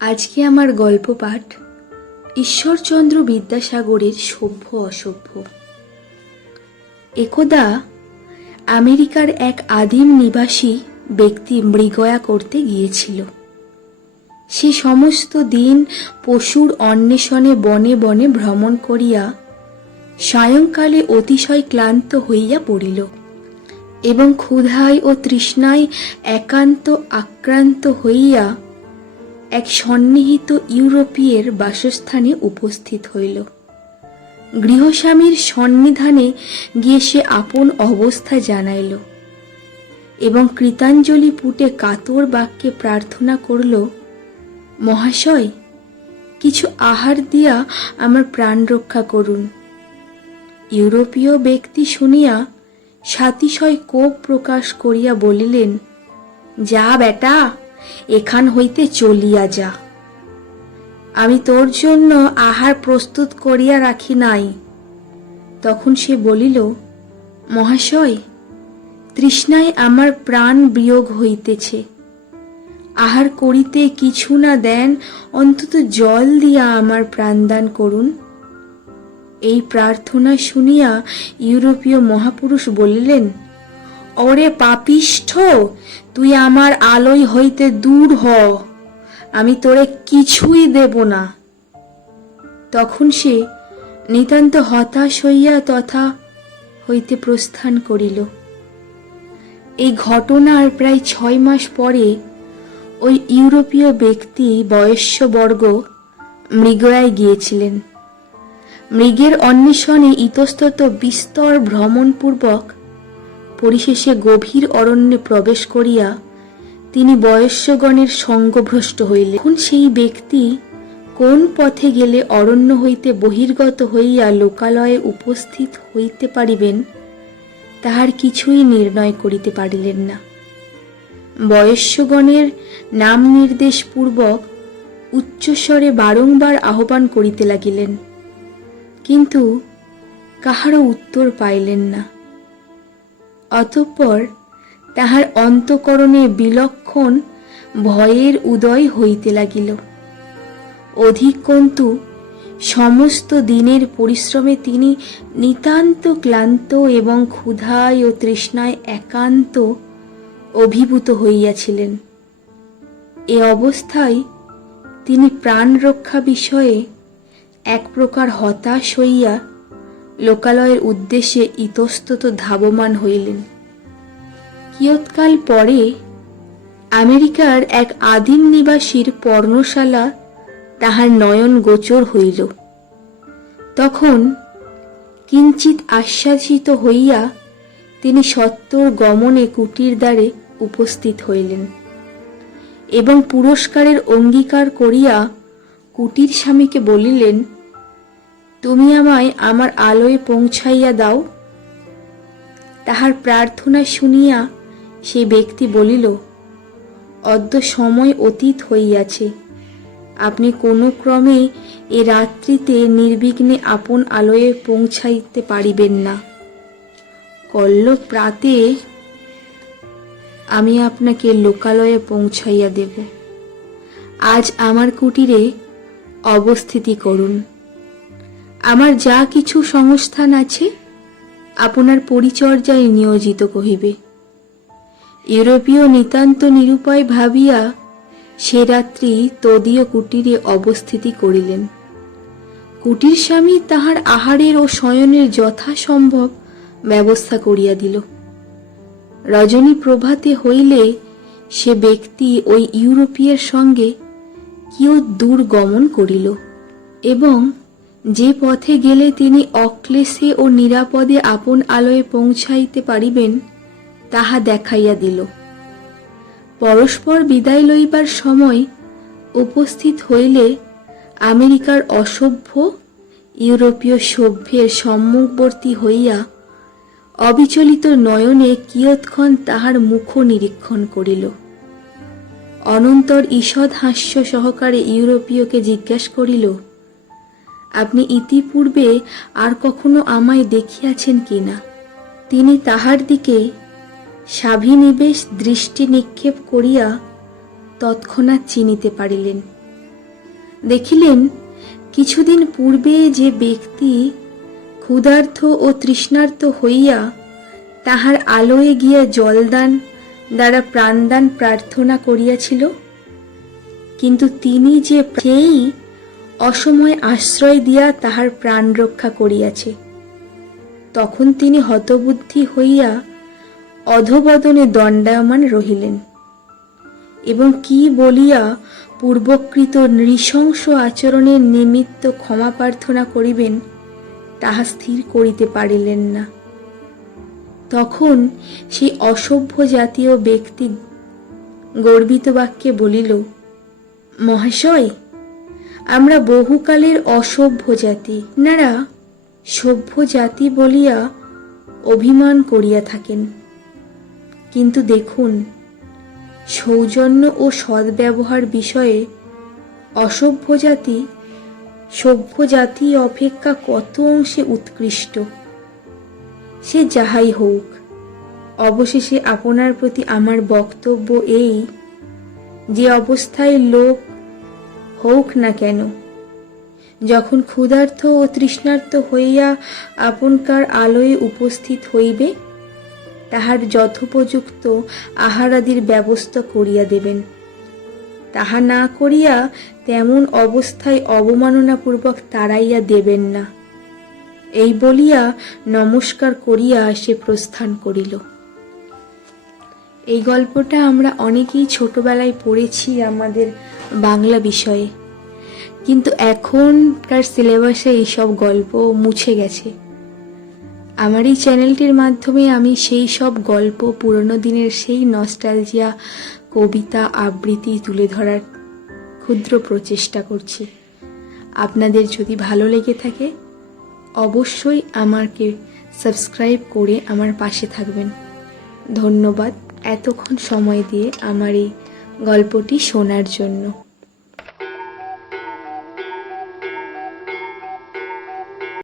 আজকে আমার গল্প পাঠ ঈশ্বরচন্দ্র বিদ্যাসাগরের সভ্য অসভ্য। একদা আমেরিকার এক আদিম নিবাসী ব্যক্তি মৃগয়া করতে গিয়েছিল। সে সমস্ত দিন পশুর অন্বেষণে বনে বনে ভ্রমণ করিয়া সায়ংকালে অতিশয় ক্লান্ত হইয়া পড়িল এবং ক্ষুধায় ও তৃষ্ণায় একান্ত আক্রান্ত হইয়া এক সন্নিহিত ইউরোপীয়ের বাসস্থানে উপস্থিত হইল। গৃহস্বামীর সন্নিধানে গিয়ে সে আপন অবস্থা জানাইল এবং কৃতাঞ্জলি পুটে কাতর বাক্যে প্রার্থনা করল, মহাশয়, কিছু আহার দিয়া আমার প্রাণ রক্ষা করুন। ইউরোপীয় ব্যক্তি শুনিয়া সাতিশয় কোপ প্রকাশ করিয়া বলিলেন, যা বেটা এখান হইতে চলিয়া যা। আমি তোর জন্য আহার প্রস্তুত করিয়া রাখি নাই। তখন সে বলিল, মহাশয়, তৃষ্ণায় আমার প্রাণ বিয়োগ হইতেছে। আহার করিতে কিছু না দেন, অন্তত জল দিয়া আমার প্রাণদান করুন। এই প্রার্থনা শুনিয়া ইউরোপীয় মহাপুরুষ বলিলেন ওরে পাপিষ্ঠ, তুই আমার আলোয় হইতে দূর হ, আমি তোরে কিছুই দেব না। তখন সে নিতান্ত হতাশ হইয়া তথা হইতে প্রস্থান করিল। এই ঘটনার প্রায় ছয় মাস পরে ওই ইউরোপীয় ব্যক্তি বয়স্যবর্গ মৃগয়ায় গিয়েছিলেন। মৃগের অন্বেষণে ইতস্তত বিস্তর ভ্রমণপূর্বক পরিশেষে গভীর অরণ্যে প্রবেশ করিয়া তিনি বয়স্যগণের সঙ্গভ্রষ্ট হইলেন। এখন সেই ব্যক্তি কোন পথে গেলে অরণ্য হইতে বহির্গত হইয়া লোকালয়ে উপস্থিত হইতে পারিবেন, তাহার কিছুই নির্ণয় করিতে পারিলেন না। বয়স্যগণের নাম নির্দেশ পূর্বক উচ্চস্বরে বারংবার আহ্বান করিতে লাগিলেন, কিন্তু কাহারও উত্তর পাইলেন না। অতঃপর তাহার অন্তকরণে বিলক্ষণ ভয়ের উদয় হইতে লাগিল। অধিকন্তু, সমস্ত দিনের পরিশ্রমে তিনি নিতান্ত ক্লান্ত এবং ক্ষুধায় ও তৃষ্ণায় একান্ত অভিভূত হইয়াছিলেন। এ অবস্থায় তিনি প্রাণ রক্ষা বিষয়ে এক প্রকার হতাশ হইয়া লোকালয়ের উদ্দেশ্যে ইতস্তত ধাবমান হইলেন। কিয়ৎকাল পরে আমেরিকার এক আদিম নিবাসীর পর্ণশালা তাহার নয়ন গোচর হইল। তখন কিঞ্চিত আশ্বাসিত হইয়া তিনি সত্তর গমনে কুটির দ্বারে উপস্থিত হইলেন এবং পুরস্কারের অঙ্গীকার করিয়া কুটির স্বামীকে বলিলেন তুমি আমায় আমার আলোয় পৌঁছাইয়া দাও। তাহার প্রার্থনা শুনিয়া সে ব্যক্তি বলিল, অদ্য সময় অতীত হইয়াছে। আপনি কোনো ক্রমে এ রাত্রিতে নির্বিঘ্নে আপন আলোয়ে পৌঁছাইতে পারিবেন না। কল্ল প্রাতে আমি আপনাকে লোকালয়ে পৌঁছাইয়া দেব। আজ আমার কুটিরে অবস্থিতি করুন। আমার যা কিছু সংস্থান আছে, আপনার পরিচর্যায় নিয়োজিত কহিবে। ইউরোপীয় নিতান্ত নিরুপায় ভাবিয়া সে রাত্রি তদীয় কুটিরে অবস্থিতি করিলেন। কুটির স্বামী তাহার আহারের ও শয়নের যথাসম্ভব ব্যবস্থা করিয়া দিল। রজনী প্রভাতে হইলে সে ব্যক্তি ওই ইউরোপীয়ের সঙ্গে কিয় দূর গমন করিল এবং যে পথে গেলে তিনি অক্লেশে ও নিরাপদে আপন আলোয় পৌঁছাইতে পারিবেন, তাহা দেখাইয়া দিল। পরস্পর বিদায় লইবার সময় উপস্থিত হইলে আমেরিকার অসভ্য ইউরোপীয় সভ্যের সম্মুখবর্তী হইয়া অবিচলিত নয়নে কিয়ৎক্ষণ তাহার মুখ নিরীক্ষণ করিল। অনন্তর ঈষৎ হাস্য সহকারে ইউরোপীয়কে জিজ্ঞাস করিল আপনি ইতিপূর্বে আর কখনো আমায় দেখিয়াছেন কিনা? তিনি তাহার দিকে স্বাভিনিবেশ দৃষ্টি নিক্ষেপ করিয়া তৎক্ষণাৎ চিনিতে পারিলেন। দেখিলেন, কিছুদিন পূর্বে যে ব্যক্তি ক্ষুধার্থ ও তৃষ্ণার্ত হইয়া তাহার আলোয় গিয়া জলদান দ্বারা প্রাণদান প্রার্থনা করিয়াছিল, কিন্তু তিনি যে সেই অসময় আশ্রয় দিয়া তাহার প্রাণ রক্ষা করিয়াছে। তখন তিনি হতবুদ্ধি হইয়া অধবদনে দণ্ডায়মান রহিলেন এবং কি বলিয়া পূর্বকৃত নৃশংস আচরণের নিমিত্ত ক্ষমা প্রার্থনা করিবেন তাহা স্থির করিতে পারিলেন না। তখন সেই অসভ্য জাতীয় ব্যক্তি গর্বিত বাক্যে বলিল, মহাশয় আমরা বহুকালের অসভ্য জাতি। নারা, সভ্য জাতি বলিয়া অভিমান করিয়া থাকেন। কিন্তু দেখুন, সৌজন্য ও সদ্ব্যবহার বিষয়ে অসভ্য জাতি, সভ্য জাতি অপেক্ষা কত অংশে উৎকৃষ্ট? সে যাহাই হোক, অবশেষে আপনার প্রতি আমার বক্তব্য এই যে, অবস্থায় লোক হোক না কেন। যখন ক্ষুধার্ত ও তৃষ্ণার্ত হইয়া আপনকার আলোয় উপস্থিত হইবে, তাহার যথোপযুক্ত আহারাদির ব্যবস্থা করিয়া দেবেন। তাহা না করিয়া তেমন অবস্থায় অবমাননাপূর্বক তাড়াইয়া দেবেন না। এই বলিয়া নমস্কার করিয়া সে প্রস্থান করিল। এই গল্পটা আমরা অনেকেই ছোটবেলায় পড়েছি আমাদের বাংলা বিষয়ে। কিন্তু এখনকার সিলেবাসে এইসব গল্প মুছে গেছে। আমার এই চ্যানেলটির মাধ্যমে আমি সেই সব গল্প, পুরনো দিনের সেই নস্টালজিয়া, কবিতা আবৃত্তি তুলে ধরার ক্ষুদ্র প্রচেষ্টা করছি। আপনাদের যদি ভালো লেগে থাকে, অবশ্যই আমাকে সাবস্ক্রাইব করে আমার পাশে থাকবেন। ধন্যবাদ। এতক্ষণ সময় দিয়ে আমার এই গল্পটি শোনার জন্য।